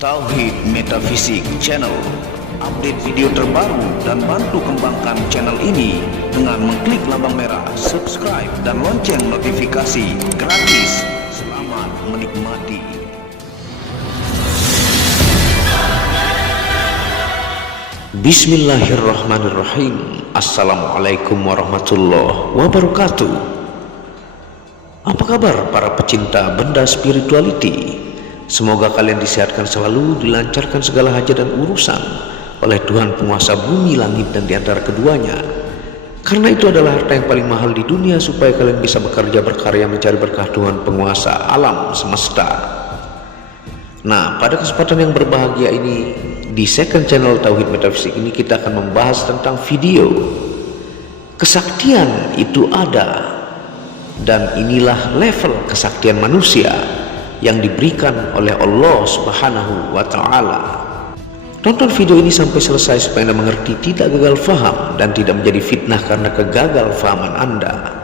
Tauhid Metafisik Channel. Update video terbaru dan bantu kembangkan channel ini dengan mengklik lambang merah subscribe dan lonceng notifikasi gratis. Selamat menikmati. Bismillahirrahmanirrahim. Assalamualaikum warahmatullahi wabarakatuh. Apa kabar para pecinta benda spirituality? Semoga kalian disehatkan selalu, dilancarkan segala hajat dan urusan oleh Tuhan penguasa bumi, langit, dan di antara keduanya. Karena itu adalah harta yang paling mahal di dunia, supaya kalian bisa bekerja, berkarya, mencari berkah Tuhan penguasa alam semesta. Nah, pada kesempatan yang berbahagia ini, di second channel Tauhid Metafisik ini kita akan membahas tentang video kesaktian itu ada, dan inilah level kesaktian manusia yang diberikan oleh Allah Subhanahu wa Ta'ala. Tonton video ini sampai selesai supaya Anda mengerti, tidak gagal faham, dan tidak menjadi fitnah karena kegagal fahaman Anda.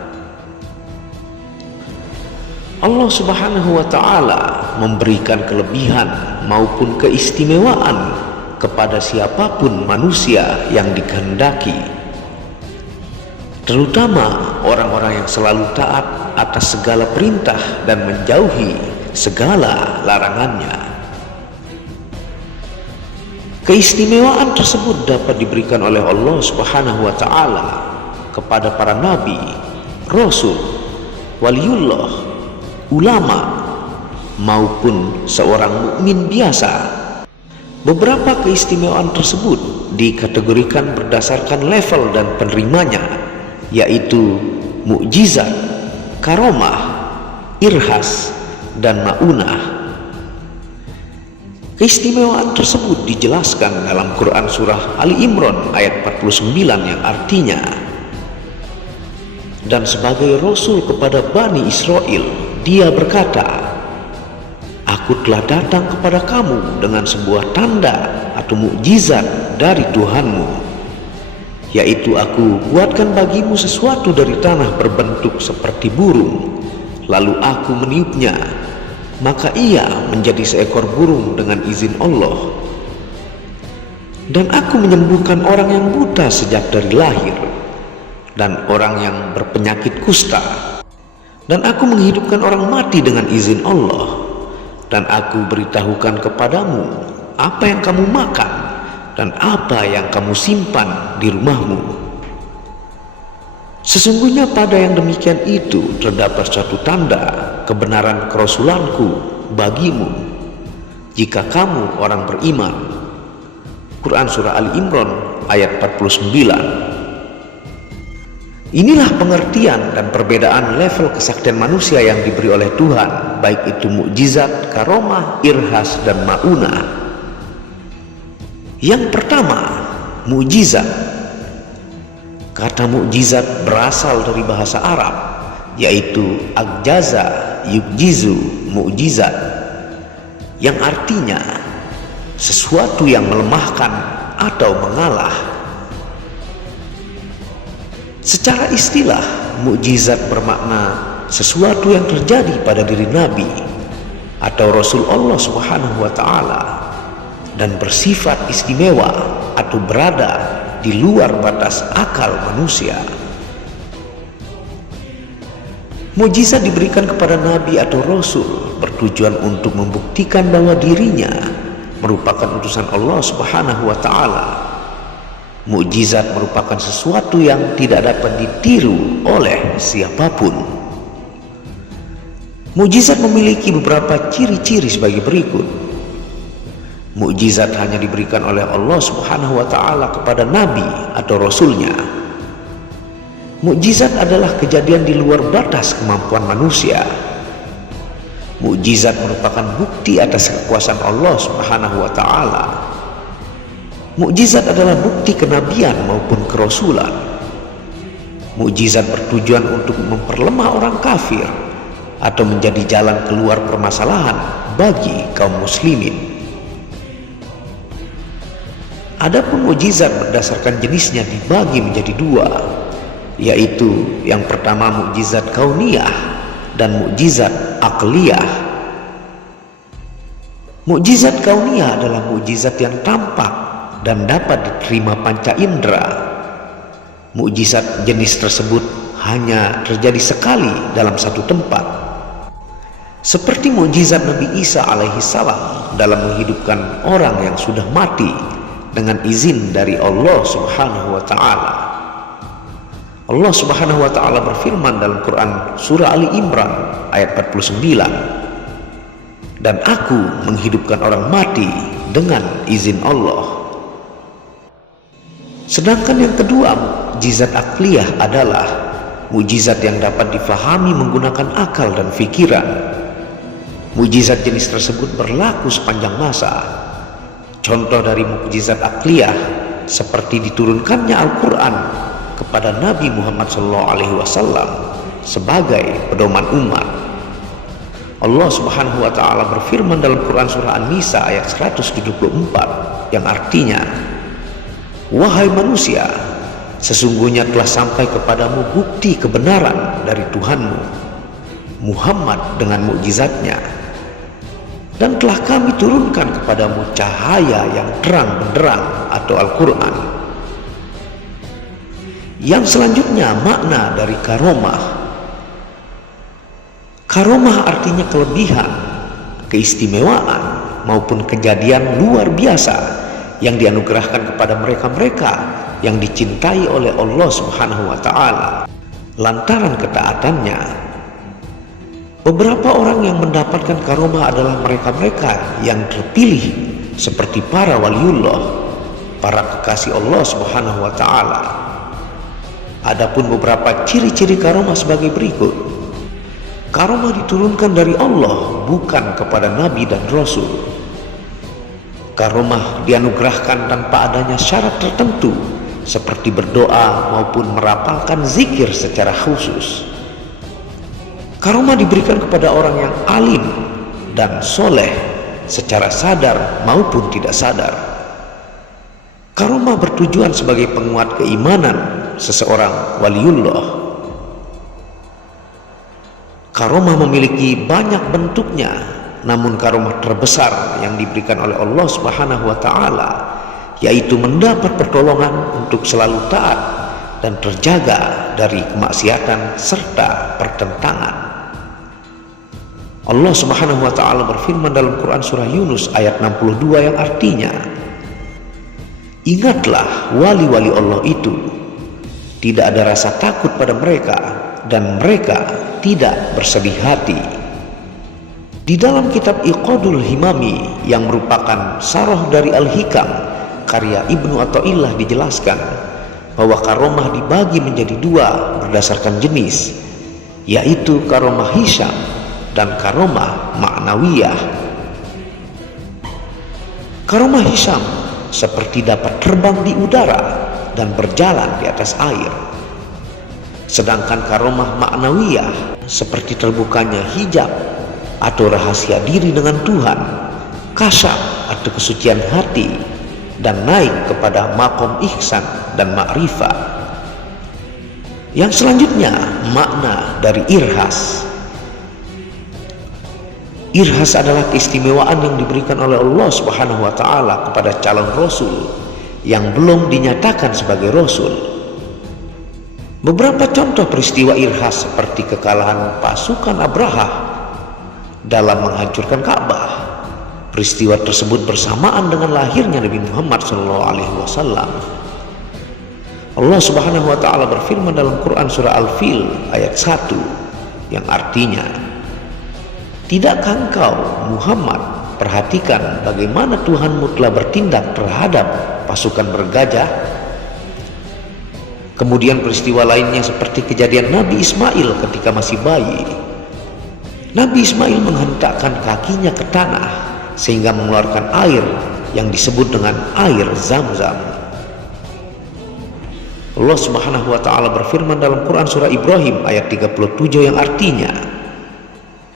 Allah Subhanahu wa Ta'ala memberikan kelebihan maupun keistimewaan kepada siapapun manusia yang dikehendaki, terutama orang-orang yang selalu taat atas segala perintah dan menjauhi segala larangannya. Keistimewaan tersebut dapat diberikan oleh Allah Subhanahu wa Ta'ala kepada para nabi, rasul, waliullah, ulama, maupun seorang mukmin biasa. Beberapa keistimewaan tersebut dikategorikan berdasarkan level dan penerimanya, yaitu mukjizat, karomah, irhas, dan ma'unah. Keistimewaan tersebut dijelaskan dalam Quran surah Ali Imran ayat 49 yang artinya, dan sebagai rasul kepada Bani Israel, dia berkata, aku telah datang kepada kamu dengan sebuah tanda atau mukjizat dari Tuhanmu, yaitu aku buatkan bagimu sesuatu dari tanah berbentuk seperti burung, lalu aku meniupnya, maka ia menjadi seekor burung dengan izin Allah. Dan aku menyembuhkan orang yang buta sejak dari lahir, dan orang yang berpenyakit kusta, dan aku menghidupkan orang mati dengan izin Allah. Dan aku beritahukan kepadamu apa yang kamu makan dan apa yang kamu simpan di rumahmu. Sesungguhnya pada yang demikian itu terdapat suatu tanda kebenaran kerasulanku bagimu, jika kamu orang beriman. Quran surah Ali Imran ayat 49. Inilah pengertian dan perbedaan level kesaktian manusia yang diberi oleh Tuhan, baik itu mukjizat, karomah, irhas, dan ma'unah. Yang pertama, mukjizat. Kata mukjizat berasal dari bahasa Arab, yaitu agjaza yukjizu, mukjizat, yang artinya sesuatu yang melemahkan atau mengalah. Secara istilah, mukjizat bermakna sesuatu yang terjadi pada diri Nabi atau Rasul Allah Subhanahu wa Ta'ala dan bersifat istimewa atau berada di luar batas akal manusia. Mukjizat diberikan kepada nabi atau rasul bertujuan untuk membuktikan bahwa dirinya merupakan utusan Allah Subhanahu wa Ta'ala. Mukjizat merupakan sesuatu yang tidak dapat ditiru oleh siapapun. Mukjizat memiliki beberapa ciri-ciri sebagai berikut. Mukjizat hanya diberikan oleh Allah Subhanahu wa Ta'ala kepada nabi atau rasulnya. Mukjizat adalah kejadian di luar batas kemampuan manusia. Mukjizat merupakan bukti atas kekuasaan Allah Subhanahu wa Ta'ala. Mukjizat adalah bukti kenabian maupun kerasulan. Mukjizat bertujuan untuk memperlemah orang kafir atau menjadi jalan keluar permasalahan bagi kaum muslimin. Adapun mukjizat berdasarkan jenisnya dibagi menjadi dua, yaitu yang pertama mukjizat kauniyah dan mukjizat akliyah. Mukjizat kauniyah adalah mukjizat yang tampak dan dapat diterima panca indera. Mukjizat jenis tersebut hanya terjadi sekali dalam satu tempat. Seperti mukjizat Nabi Isa alaihi salam dalam menghidupkan orang yang sudah mati dengan izin dari Allah Subhanahu wa taala. Allah Subhanahu wa taala berfirman dalam Quran surah Ali Imran ayat 49, "Dan aku menghidupkan orang mati dengan izin Allah." Sedangkan yang kedua, mukjizat akliyah adalah mukjizat yang dapat difahami menggunakan akal dan pikiran. Mukjizat jenis tersebut berlaku sepanjang masa. Contoh dari mukjizat akliyah seperti diturunkannya Al-Quran kepada Nabi Muhammad SAW sebagai pedoman umat. Allah Subhanahu wa taala berfirman dalam Quran surah An-Nisa ayat 174 yang artinya, "Wahai manusia, sesungguhnya telah sampai kepadamu bukti kebenaran dari Tuhanmu, Muhammad dengan mukjizatnya, dan telah kami turunkan kepadamu cahaya yang terang benderang atau Al-Quran." Yang selanjutnya, makna dari karomah. Karomah artinya kelebihan, keistimewaan maupun kejadian luar biasa yang dianugerahkan kepada mereka-mereka yang dicintai oleh Allah Subhanahu wa taala lantaran ketaatannya. Beberapa orang yang mendapatkan karomah adalah mereka-mereka yang terpilih seperti para waliullah, para kekasih Allah Subhanahu wa taala. Adapun beberapa ciri-ciri karomah sebagai berikut. Karomah diturunkan dari Allah, bukan kepada nabi dan rasul. Karomah dianugerahkan tanpa adanya syarat tertentu seperti berdoa maupun merapalkan zikir secara khusus. Karomah diberikan kepada orang yang alim dan soleh secara sadar maupun tidak sadar. Karomah bertujuan sebagai penguat keimanan seseorang waliullah. Karomah memiliki banyak bentuknya, namun karomah terbesar yang diberikan oleh Allah Subhanahu wa taala yaitu mendapat pertolongan untuk selalu taat dan terjaga dari kemaksiatan serta pertentangan. Allah Subhanahu wa taala berfirman dalam Quran surah Yunus ayat 62 yang artinya, "Ingatlah wali-wali Allah itu, tidak ada rasa takut pada mereka dan mereka tidak bersedih hati." Di dalam kitab Iqadul Himami yang merupakan sarah dari Al-Hikam karya Ibnu Athaillah dijelaskan bahwa karomah dibagi menjadi dua berdasarkan jenis, yaitu karomah hisyam dan karomah ma'nawiyah. Karomah hisyam seperti dapat terbang di udara dan berjalan di atas air. Sedangkan karomah ma'nawiyah seperti terbukanya hijab atau rahasia diri dengan Tuhan, kasyaf atau kesucian hati, dan naik kepada makom ihsan dan ma'rifat. Yang selanjutnya, makna dari irhas. Irhas adalah keistimewaan yang diberikan oleh Allah Subhanahu wa taala kepada calon rasul yang belum dinyatakan sebagai rasul. Beberapa contoh peristiwa irhas seperti kekalahan pasukan Abraha dalam menghancurkan Ka'bah. Peristiwa tersebut bersamaan dengan lahirnya Nabi Muhammad SAW. Allah Subhanahu wa taala berfirman dalam Quran surah Al-Fil ayat 1 yang artinya, "Tidakkah engkau Muhammad perhatikan bagaimana Tuhanmu telah bertindak terhadap pasukan bergajah?" Kemudian peristiwa lainnya seperti kejadian Nabi Ismail ketika masih bayi. Nabi Ismail menghentakkan kakinya ke tanah sehingga mengeluarkan air yang disebut dengan air Zam-Zam. Allah Subhanahu wa taala berfirman dalam Quran surah Ibrahim ayat 37 yang artinya,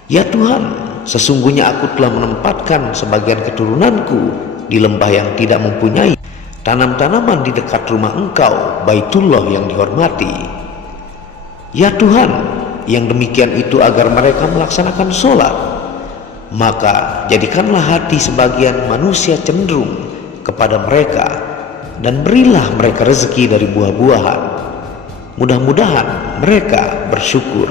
"Ya Tuhan, sesungguhnya aku telah menempatkan sebagian keturunanku di lembah yang tidak mempunyai tanam-tanaman di dekat rumah engkau, Baitullah yang dihormati. Ya Tuhan, yang demikian itu agar mereka melaksanakan sholat Maka jadikanlah hati sebagian manusia cenderung kepada mereka dan berilah mereka rezeki dari buah-buahan. Mudah-mudahan mereka bersyukur.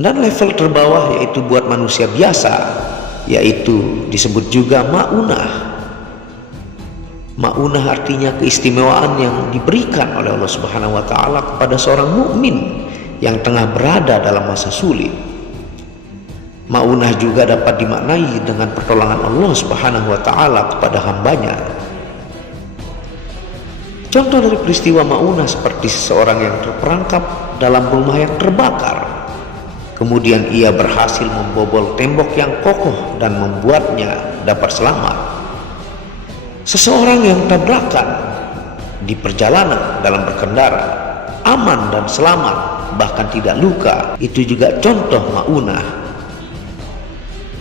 Dan level terbawah yaitu buat manusia biasa, yaitu disebut juga ma'unah. Ma'unah artinya keistimewaan yang diberikan oleh Allah Subhanahu wa taala kepada seorang mukmin yang tengah berada dalam masa sulit. Ma'unah juga dapat dimaknai dengan pertolongan Allah Subhanahu wa taala kepada hambanya. Contoh dari peristiwa ma'unah seperti seseorang yang terperangkap dalam rumah yang terbakar. Kemudian ia berhasil membobol tembok yang kokoh dan membuatnya dapat selamat. Seseorang yang tabrakan di perjalanan dalam berkendara aman dan selamat, bahkan tidak luka, itu juga contoh ma'unah.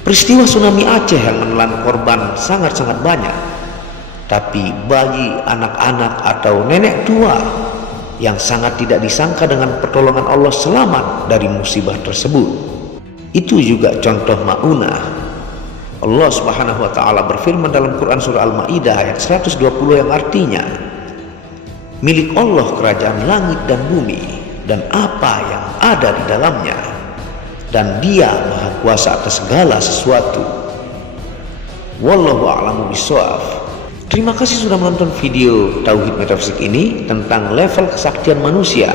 Peristiwa tsunami Aceh yang menelan korban sangat-sangat banyak, tapi bagi anak-anak atau nenek tua yang sangat tidak disangka dengan pertolongan Allah selamat dari musibah tersebut, itu juga contoh ma'unah. Allah Subhanahu wa taala berfirman dalam Quran surah Al-Maidah ayat 120 yang artinya, milik Allah kerajaan langit dan bumi dan apa yang ada di dalamnya, dan Dia Maha Kuasa atas segala sesuatu. Wallahu a'lamu bishawab. Terima kasih sudah menonton video Tauhid Metafisik ini tentang level kesaktian manusia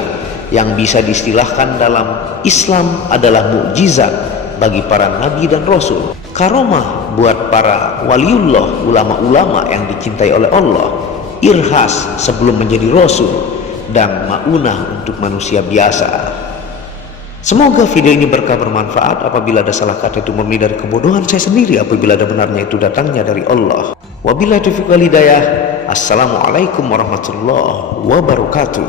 yang bisa diistilahkan dalam Islam adalah mukjizat bagi para nabi dan rasul, karomah buat para waliullah, ulama-ulama yang dicintai oleh Allah, irhas sebelum menjadi rasul, dan ma'unah untuk manusia biasa. Semoga video ini berkah bermanfaat. Apabila ada salah kata itu murni dari kebodohan saya sendiri, apabila ada benarnya itu datangnya dari Allah. Wabillahi taufiq wal hidayah. Assalamualaikum warahmatullahi wabarakatuh.